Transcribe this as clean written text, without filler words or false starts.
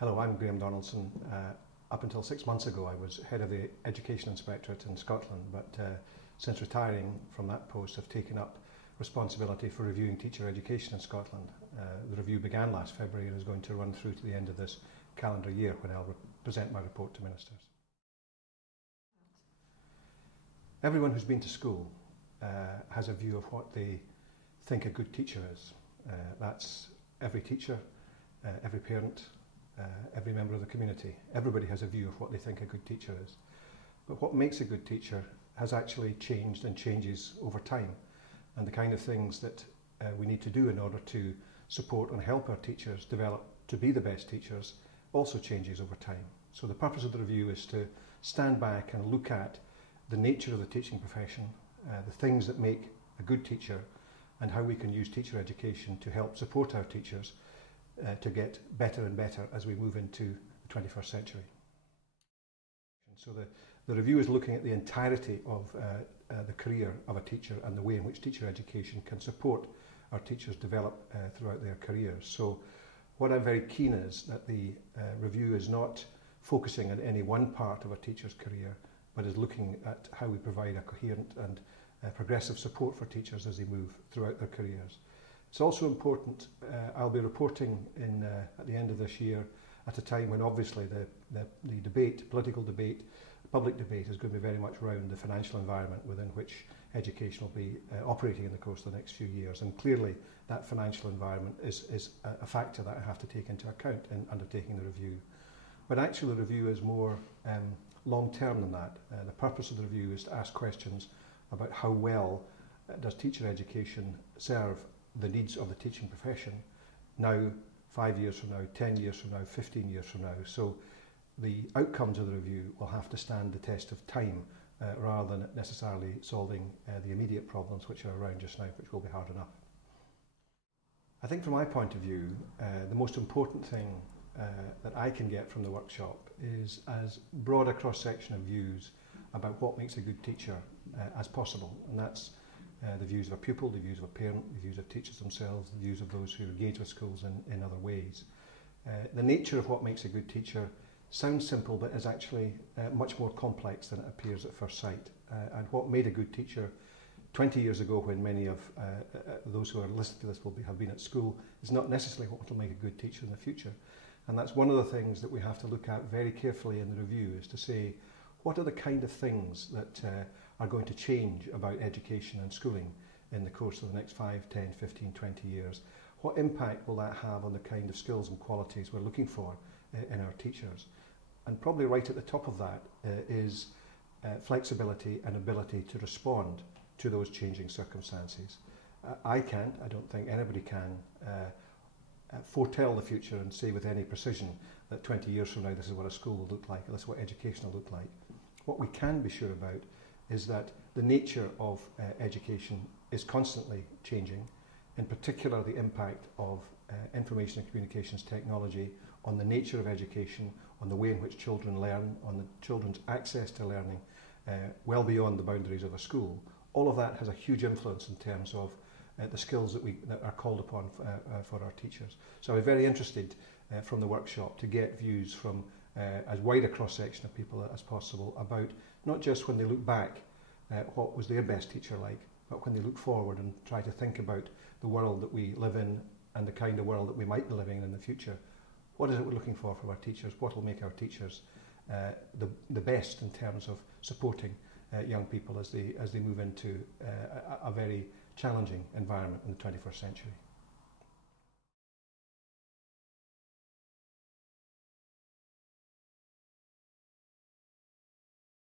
Hello, I'm Graham Donaldson. Up until 6 months ago I was head of the Education Inspectorate in Scotland, but since retiring from that post I've taken up responsibility for reviewing teacher education in Scotland. The review began last February and is going to run through to the end of this calendar year when I'll present my report to ministers. Everyone who's been to school has a view of what they think a good teacher is. That's every teacher, every parent, every member of the community. Everybody has a view of what they think a good teacher is. But what makes a good teacher has actually changed and changes over time. And the kind of things that we need to do in order to support and help our teachers develop to be the best teachers also changes over time. So the purpose of the review is to stand back and look at the nature of the teaching profession, the things that make a good teacher, and how we can use teacher education to help support our teachers to get better and better as we move into the 21st century. So the review is looking at the entirety of the career of a teacher and the way in which teacher education can support our teachers develop throughout their careers. So what I'm very keen is that the review is not focusing on any one part of a teacher's career, but is looking at how we provide a coherent and progressive support for teachers as they move throughout their careers. It's also important, I'll be reporting at the end of this year at a time when obviously the debate, political debate, public debate is going to be very much around the financial environment within which education will be operating in the course of the next few years. And clearly that financial environment is a factor that I have to take into account in undertaking the review. But actually the review is more long-term than that. The purpose of the review is to ask questions about how well does teacher education serve the needs of the teaching profession now, 5 years from now, 10 years from now, 15 years from now. So the outcomes of the review will have to stand the test of time rather than necessarily solving the immediate problems which are around just now, which will be hard enough. I think from my point of view, the most important thing that I can get from the workshop is as broad a cross-section of views about what makes a good teacher as possible, and that's the views of a pupil, the views of a parent, the views of teachers themselves, the views of those who engage with schools in other ways. The nature of what makes a good teacher sounds simple, but is actually much more complex than it appears at first sight. And what made a good teacher 20 years ago, when many of those who are listening to this have been at school, is not necessarily what will make a good teacher in the future. And that's one of the things that we have to look at very carefully in the review, is to say, what are the kind of things that are going to change about education and schooling in the course of the next 5, 10, 15, 20 years? What impact will that have on the kind of skills and qualities we're looking for in our teachers? And probably right at the top of that is flexibility and ability to respond to those changing circumstances. I don't think anybody can foretell the future and say with any precision that 20 years from now this is what a school will look like, or this is what education will look like. What we can be sure about is that the nature of education is constantly changing, in particular the impact of information and communications technology on the nature of education, on the way in which children learn, on the children's access to learning, well beyond the boundaries of a school. All of that has a huge influence in terms of the skills that are called upon for our teachers. So I was very interested from the workshop to get views from as wide a cross-section of people as possible about not just when they look back what was their best teacher like, but when they look forward and try to think about the world that we live in and the kind of world that we might be living in the future. What is it we're looking for from our teachers? What will make our teachers the best in terms of supporting young people as they move into a very challenging environment in the 21st century?